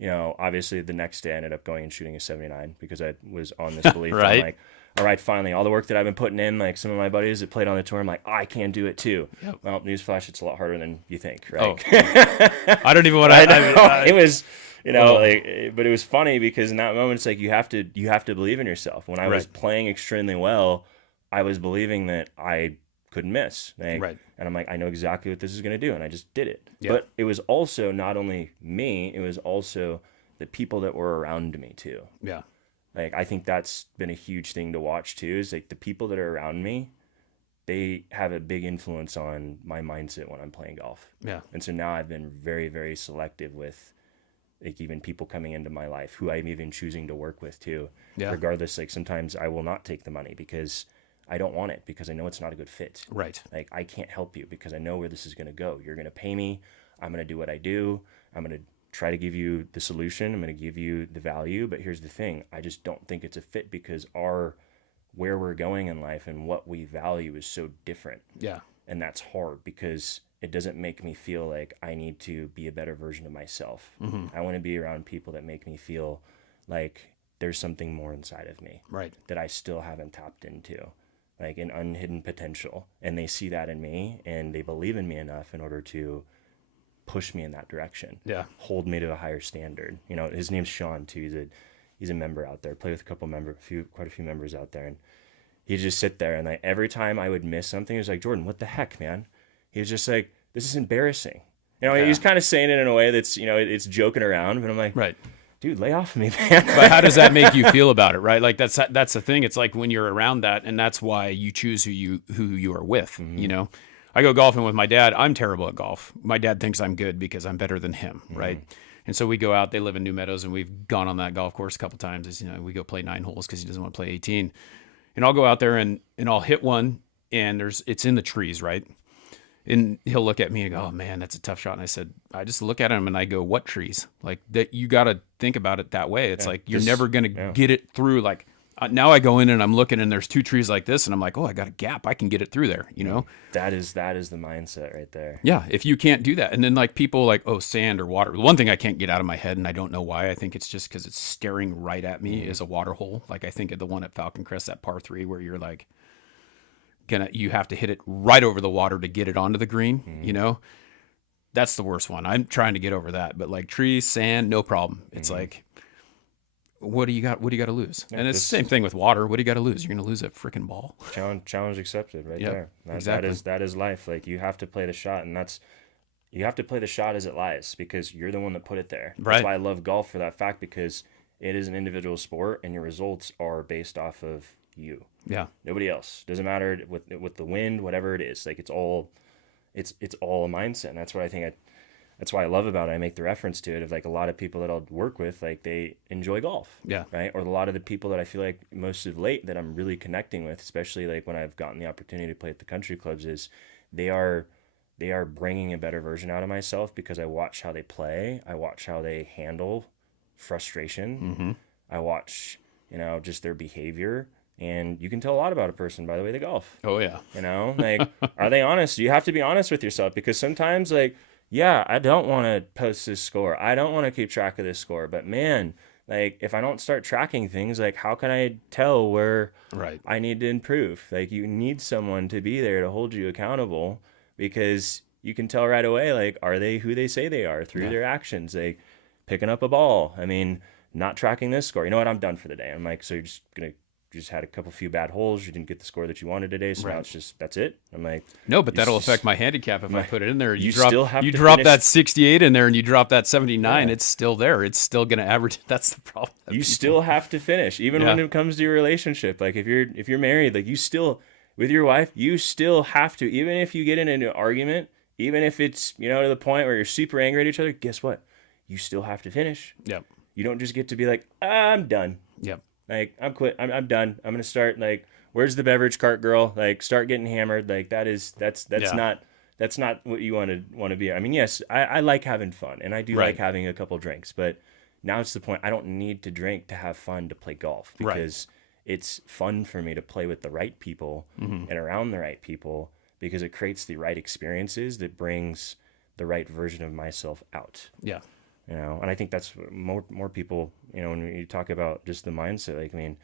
obviously the next day I ended up going and shooting a 79 because I was on this belief. Right. I'm like, all right, finally, all the work that I've been putting in, like some of my buddies that played on the tour, I'm like, I can do it too. Yep. Well, newsflash, it's a lot harder than you think, right? Oh. I don't even want to. It was, but it was funny because in that moment, it's like you have to believe in yourself. When I was playing extremely well, I was believing that I couldn't miss. And I'm like, I know exactly what this is going to do, and I just did it. Yeah. But it was also not only me; it was also the people that were around me too. Yeah. Like, I think that's been a huge thing to watch too, is like the people that are around me, they have a big influence on my mindset when I'm playing golf. Yeah. And so now I've been very, very selective with like even people coming into my life who I'm even choosing to work with too. Yeah. Regardless, like sometimes I will not take the money because I don't want it, because I know it's not a good fit. Right. Like, I can't help you because I know where this is going to go. You're going to pay me. I'm going to do what I do. I'm going to try to give you the solution. I'm going to give you the value. But here's the thing. I just don't think it's a fit because where we're going in life and what we value is so different. Yeah. And that's hard because it doesn't make me feel like I need to be a better version of myself. Mm-hmm. I want to be around people that make me feel like there's something more inside of me. Right. That I still haven't tapped into, like an unhidden potential. And they see that in me and they believe in me enough in order to push me in that direction. Yeah. Hold me to a higher standard. His name's Sean too. He's a member out there. Play with quite a few members out there, and he'd just sit there and like every time I would miss something, he was like, Jordan, what the heck, man? He was just like, this is embarrassing. He was kind of saying it in a way that's, it's joking around, but I'm like, right, dude, lay off of me, man. But how does that make you feel about it, right? Like that's the thing. It's like when you're around that, and that's why you choose who you are with. Mm-hmm. I go golfing with my dad. I'm terrible at golf. My dad thinks I'm good because I'm better than him, right? Mm-hmm. And so we go out. They live in New Meadows, and we've gone on that golf course a couple times. We go play 9 holes because he doesn't want to play 18. And I'll go out there and I'll hit one, and it's in the trees, right? And he'll look at me and go, "Oh man, that's a tough shot." And I said, I just look at him and I go, "What trees?" Like that, you got to think about it that way. It's like you're never gonna get it through. Like now I go in and I'm looking and there's 2 trees like this, and I'm like, "Oh, I got a gap. I can get it through there." That is the mindset right there. Yeah, if you can't do that, and then like people like, oh, sand or water. The one thing I can't get out of my head, and I don't know why. I think it's just because it's staring right at me, is a water hole. Like I think of the one at Falcon Crest, that par 3, where you're like, you have to hit it right over the water to get it onto the green. That's the worst one. I'm trying to get over that, but like trees, sand, no problem. It's like, what do you got to lose? And it's the same thing with water. What do you got to lose? You're gonna lose a freaking ball. Challenge accepted right there. Exactly. That is life. Like you have to play the shot, and you have to play the shot as it lies, because you're the one that put it there. Right. That's why I love golf for that fact, because it is an individual sport and your results are based off of you. Yeah. Nobody else. Doesn't matter with the wind, whatever it is. Like it's all a mindset. And that's what I think that's why I love about it. I make the reference to it of like a lot of people that I'll work with, like they enjoy golf. Yeah. Right. Or a lot of the people that I feel like most of late that I'm really connecting with, especially like when I've gotten the opportunity to play at the country clubs, is they are bringing a better version out of myself, because I watch how they play. I watch how they handle frustration. Mm-hmm. I watch, just their behavior. And you can tell a lot about a person by the way they golf. Oh, yeah. Like, are they honest? You have to be honest with yourself, because sometimes, like, yeah, I don't want to post this score. I don't want to keep track of this score. But, man, like, if I don't start tracking things, like, how can I tell where I need to improve? Like, you need someone to be there to hold you accountable, because you can tell right away, like, are they who they say they are through their actions? Like, picking up a ball. I mean, not tracking this score. You know what? I'm done for the day. I'm like, so you're just going to just had a few bad holes. You didn't get the score that you wanted today, so now it's just that's it. I'm like, no, but that'll affect my handicap if I put it in there. You drop that 68 in there and you drop that 79. It's still there. It's still going to average. That's the problem. You still have to finish, even when it comes to your relationship. Like if you're married, like you still with your wife, you still have to. Even if you get in an argument, even if it's to the point where you're super angry at each other, guess what? You still have to finish. Yep. You don't just get to be like, I'm done. Yep. Like, I'm quit. I'm done. I'm gonna start. Like, where's the beverage cart girl? Like, start getting hammered. Like, that's not what you want to be. I mean, yes, I like having fun, and I do like having a couple drinks. But now it's the point. I don't need to drink to have fun to play golf, because it's fun for me to play with the right people and around the right people, because it creates the right experiences that brings the right version of myself out. Yeah. And I think that's more people, when you talk about just the mindset, like, I mean,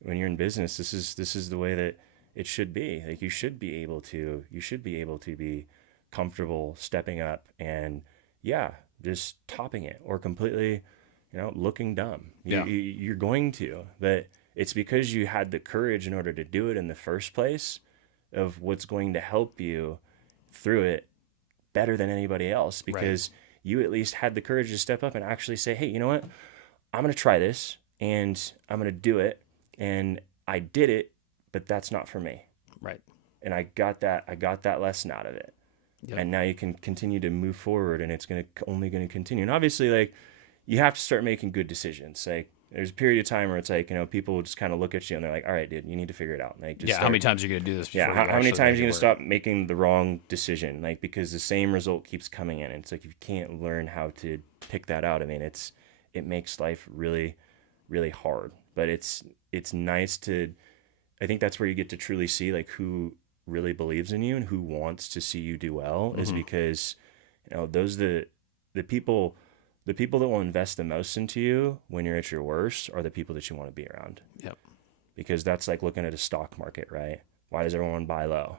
when you're in business, this is the way that it should be. Like, you should be able to be comfortable stepping up and, yeah, just topping it, or completely, looking dumb. You're going to, but it's because you had the courage in order to do it in the first place, of what's going to help you through it better than anybody else, because you at least had the courage to step up and actually say, hey, you know what? I'm going to try this and I'm going to do it. And I did it, but that's not for me. Right. And I got that lesson out of it. Yep. And now you can continue to move forward, and it's only going to continue. And obviously, like, you have to start making good decisions. Like, there's a period of time where it's like, people will just kind of look at you and they're like, all right, dude, you need to figure it out. Like, just how many times are you going to do this? How many times are you going to stop making the wrong decision? Like, because the same result keeps coming in. And it's like, if you can't learn how to pick that out, I mean, it makes life really, really hard. But it's nice to, I think that's where you get to truly see, like, who really believes in you and who wants to see you do well, is because, those the people that will invest the most into you when you're at your worst are the people that you want to be around. Yep. Because that's like looking at a stock market, right? Why does everyone buy low?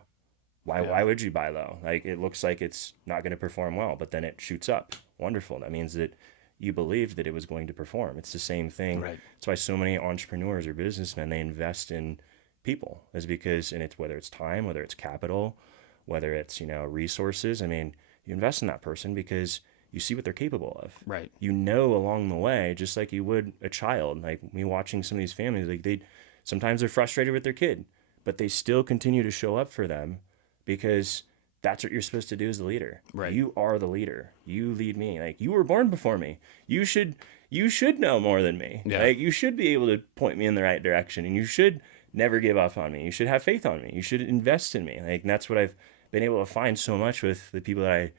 Why would you buy low? Like, it looks like it's not going to perform well, but then it shoots up. Wonderful. That means that you believed that it was going to perform. It's the same thing. Right. That's why so many entrepreneurs or businessmen, they invest in people, is because, and it's whether it's time, whether it's capital, whether it's, resources. I mean, you invest in that person because you see what they're capable of. Right. Along the way, just like you would a child. Like, me watching some of these families, like, sometimes they're frustrated with their kid, but they still continue to show up for them, because that's what you're supposed to do as the leader. Right. You are the leader. You lead me. Like, you were born before me. You should know more than me. Yeah. Like, you should be able to point me in the right direction, and you should never give up on me. You should have faith on me. You should invest in me. Like, and that's what I've been able to find so much with the people that I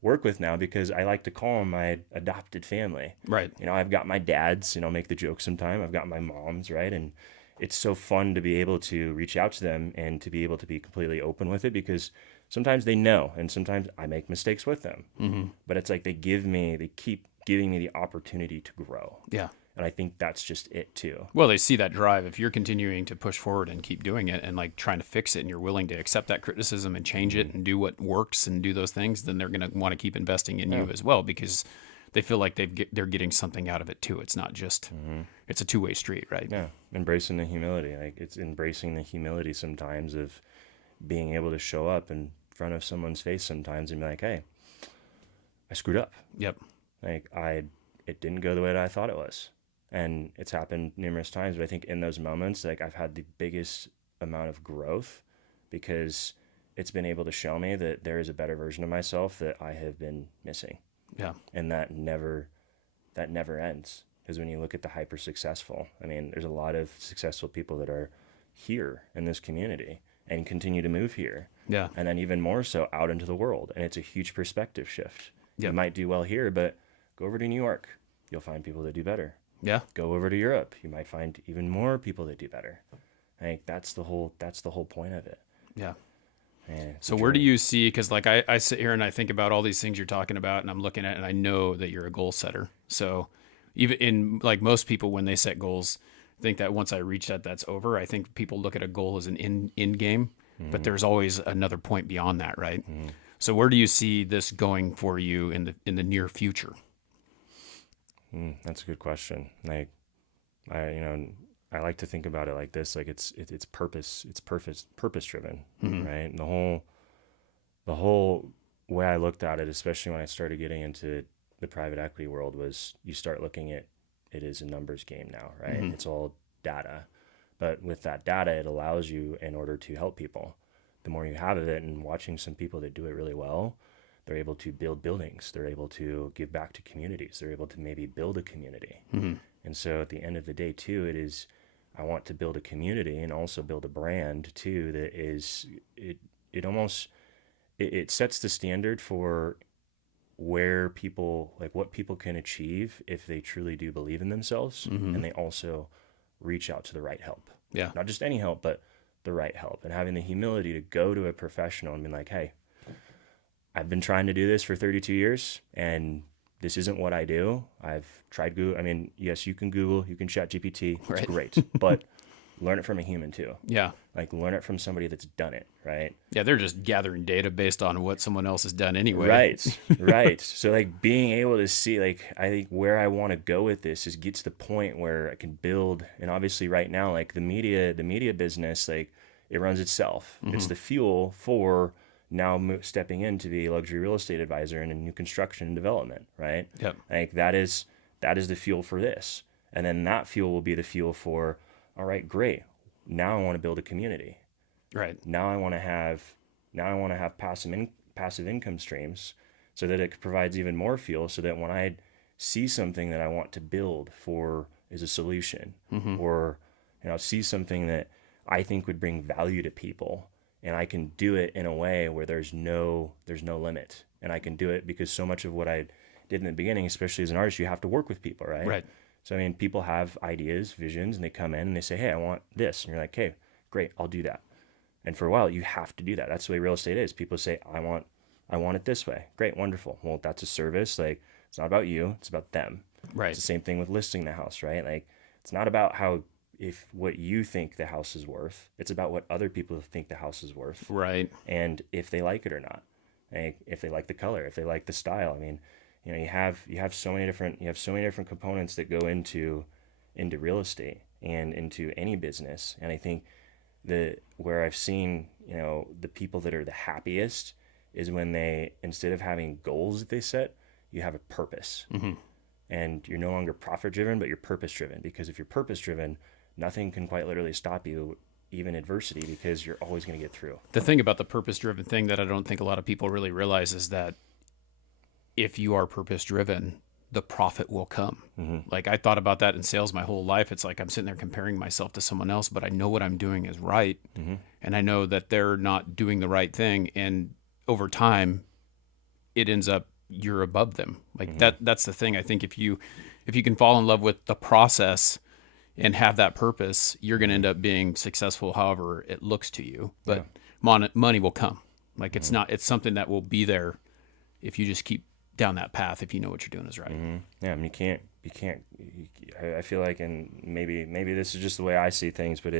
work with now, because I like to call them my adopted family. Right. I've got my dads, make the joke sometime. I've got my moms, right? And it's so fun to be able to reach out to them and to be able to be completely open with it, because sometimes they know, and sometimes I make mistakes with them. Mm-hmm. But it's like they keep giving me the opportunity to grow. Yeah. And I think that's just it too. Well, they see that drive. If you're continuing to push forward and keep doing it and like trying to fix it, and you're willing to accept that criticism and change it and do what works and do those things, then they're going to want to keep investing in you as well, because they feel like they're getting something out of it too. It's not just, it's a two-way street, right? Yeah. Embracing the humility. Like, it's embracing the humility sometimes of being able to show up in front of someone's face sometimes and be like, hey, I screwed up. Yep. Like, it didn't go the way that I thought it was. And it's happened numerous times, but I think in those moments, like, I've had the biggest amount of growth, because it's been able to show me that there is a better version of myself that I have been missing. Yeah. And that never ends. Because when you look at the hyper successful, I mean, there's a lot of successful people that are here in this community and continue to move here. Yeah. And then even more so out into the world. And it's a huge perspective shift. Yep. You might do well here, but go over to New York. You'll find people that do better. Yeah. Go over to Europe. You might find even more people that do better. I think that's the whole point of it. Yeah. Man, so where do you see, because like I sit here and I think about all these things you're talking about, and I'm looking at it, and I know that you're a goal setter. So even in, like, most people, when they set goals, think that once I reach that's over. I think people look at a goal as an end game, but there's always another point beyond that, right? So where do you see this going for you in the near future? That's a good question. Like, I like to think about it like this. Like, it's purpose driven, right? And the whole way I looked at it, especially when I started getting into the private equity world, was you start looking at it as a numbers game now, right? It's all data. But with that data, it allows you, in order to help people, the more you have of it, and watching some people that do it really well, they're able to build buildings. They're able to give back to communities. They're able to maybe build a community. And so at the end of the day too, I want to build a community and also build a brand too, that is, it sets the standard for where people, like, what people can achieve if they truly do believe in themselves, and they also reach out to the right help. Yeah. Not just any help, but the right help, and having the humility to go to a professional and be like, hey, I've been trying to do this for 32 years, and this isn't what I do. I've tried Google. I mean, yes, you can Google, you can chat GPT. It's Right. great, but learn it from a human too. Yeah. Like learn it from somebody that's done it, right? Yeah, they're just gathering data based on what someone else has done anyway. Right, right. So like being able to see, like, I think where I want to go with this is get to the point where I can build, and obviously right now, like the media business, like it runs itself. It's the fuel for now stepping in to be a luxury real estate advisor in a new construction and development, right? Yep. Like that is the fuel for this. And then that fuel will be the fuel for, all right, great. Now I want to build a community. Right. Now I want to have passive income streams so that it provides even more fuel so that when I see something that I want to build for is a solution or see something that I think would bring value to people, and I can do it in a way where there's no limit, and I can do it because so much of what I did in the beginning, especially as an artist, you have to work with people, right? Right. So I mean, people have ideas, visions, and they come in and they say, "Hey, I want this," and you're like, "Hey, great, I'll do that." And for a while, you have to do that. That's the way real estate is. People say, "I want it this way." Great, wonderful. Well, that's a service. Like it's not about you; it's about them. Right. It's the same thing with listing the house, right? Like it's not about what you think the house is worth. It's about what other people think the house is worth. Right. And if they like it or not. Like if they like the color, if they like the style. I mean, you have so many different components that go into real estate and into any business. And I think where I've seen, the people that are the happiest is when they, instead of having goals that they set, you have a purpose. And you're no longer profit driven, but you're purpose driven. Because if you're purpose driven, nothing can quite literally stop you, even adversity, because you're always going to get through. The thing about the purpose-driven thing that I don't think a lot of people really realize is that if you are purpose-driven, the profit will come. Like I thought about that in sales my whole life. It's like I'm sitting there comparing myself to someone else, but I know what I'm doing is right. And I know that they're not doing the right thing. And over time, it ends up you're above them. Like that's the thing. I think if you can fall in love with the process and have that purpose, you're going to end up being successful however it looks to you. But money will come. Like it's something that will be there if you just keep down that path, if you know what you're doing is right. Yeah, I mean, I feel like, and maybe this is just the way I see things, but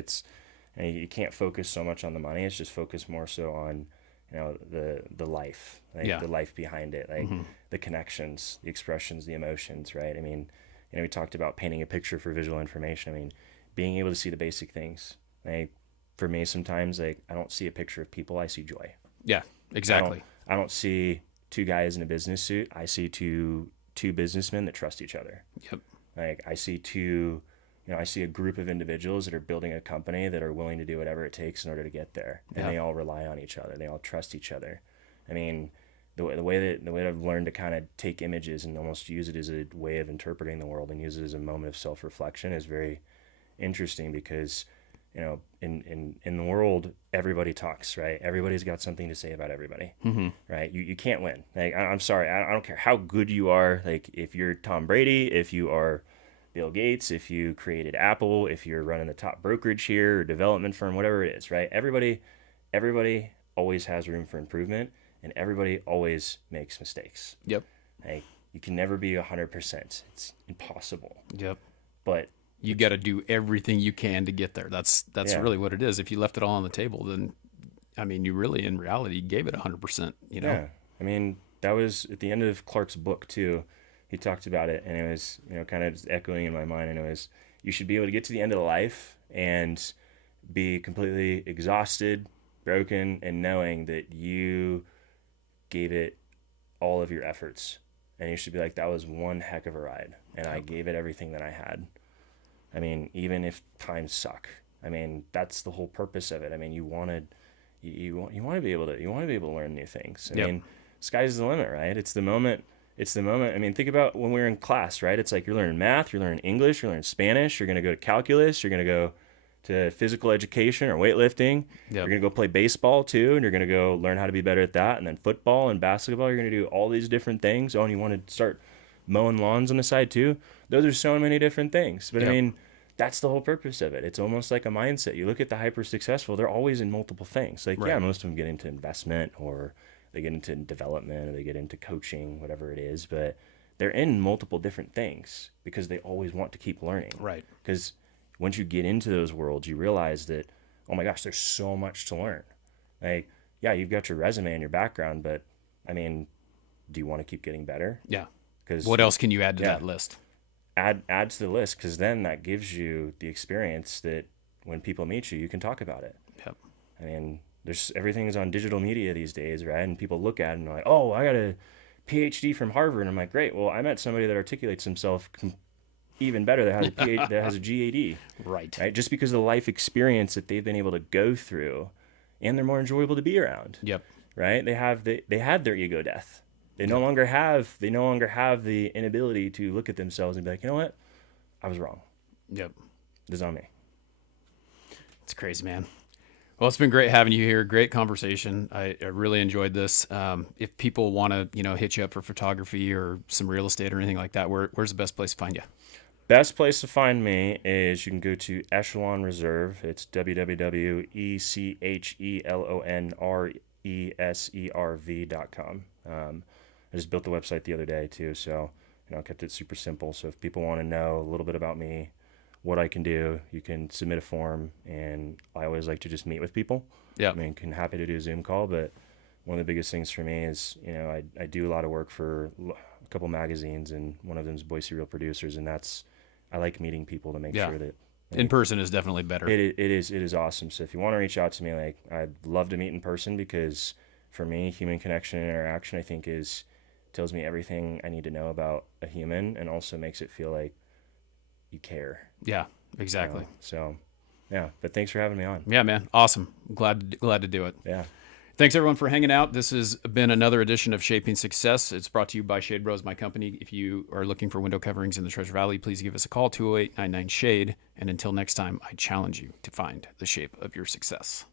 you can't focus so much on the money. It's just focus more so on, the life, like the life behind it, like the connections, the expressions, the emotions, right? I mean, we talked about painting a picture for visual information. I mean, being able to see the basic things. Like for me, sometimes like I don't see a picture of people, I see joy. Yeah, exactly. I don't see two guys in a business suit. I see two businessmen that trust each other. Yep. Like I see I see a group of individuals that are building a company that are willing to do whatever it takes in order to get there. And they all rely on each other. They all trust each other. I mean, the way that I've learned to kind of take images and almost use it as a way of interpreting the world and use it as a moment of self-reflection is very interesting because, in the world, everybody talks, right? Everybody's got something to say about everybody, right? You can't win. Like, I'm sorry. I don't care how good you are. Like if you're Tom Brady, if you are Bill Gates, if you created Apple, if you're running the top brokerage here or development firm, whatever it is, right? Everybody always has room for improvement. And everybody always makes mistakes. Yep. Like you can never be 100%. It's impossible. Yep. But you got to do everything you can to get there. That's really what it is. If you left it all on the table, then I mean, you really in reality gave it 100%. Yeah. I mean, that was at the end of Clark's book too. He talked about it, and it was kind of just echoing in my mind. And it was you should be able to get to the end of the life and be completely exhausted, broken, and knowing that you gave it all of your efforts, and you should be like, that was one heck of a ride, and I gave it everything that I had. I mean, even if times suck, I mean, that's the whole purpose of it. I mean, you want to be able to learn new things. I mean, sky's the limit, right? It's the moment. I mean, think about when we were in class, right? It's like you're learning math, you're learning English, you're learning Spanish, you're going to go to calculus, you're going to go to physical education or weightlifting. You're going to go play baseball too, and you're going to go learn how to be better at that. And then football and basketball, you're going to do all these different things. Oh, and you want to start mowing lawns on the side too. Those are so many different things. But I mean, that's the whole purpose of it. It's almost like a mindset. You look at the hyper successful, they're always in multiple things. Like, most of them get into investment or they get into development or they get into coaching, whatever it is. But they're in multiple different things because they always want to keep learning. Right. Because once you get into those worlds, you realize that, oh my gosh, there's so much to learn. Like, yeah, you've got your resume and your background, but I mean, do you want to keep getting better? Yeah. Because what else can you add to that list? Add to the list, because then that gives you the experience that when people meet you, you can talk about it. Yep. I mean, everything's on digital media these days, right? And people look at it and they're like, oh, I got a PhD from Harvard. And I'm like, great. Well, I met somebody that articulates himself even better, that has a PhD, that has a GAD. Right. Just because of the life experience that they've been able to go through, and they're more enjoyable to be around. Yep. Right? They had their ego death. They no longer have the inability to look at themselves and be like, you know what? I was wrong. Yep. This is on me. It's crazy, man. Well, it's been great having you here. Great conversation. I really enjoyed this. If people want to, hit you up for photography or some real estate or anything like that, where's the best place to find you? Best place to find me is you can go to Echelon Reserve. It's www.echelonreserv.com. I just built the website the other day too, so I kept it super simple. So if people want to know a little bit about me, what I can do, you can submit a form, and I always like to just meet with people. Yeah. I mean, happy to do a Zoom call, but one of the biggest things for me is, I do a lot of work for a couple magazines, and one of them is Boise Real Producers, and I like meeting people to make sure that in person is definitely better. It is awesome. So if you want to reach out to me, like, I'd love to meet in person, because for me, human connection and interaction, I think, tells me everything I need to know about a human, and also makes it feel like you care. Yeah, exactly. So yeah, but thanks for having me on. Yeah, man. Awesome. Glad to do it. Yeah. Thanks, everyone, for hanging out. This has been another edition of Shaping Success. It's brought to you by Shade Bros, my company. If you are looking for window coverings in the Treasure Valley, please give us a call, 208-99-SHADE. And until next time, I challenge you to find the shape of your success.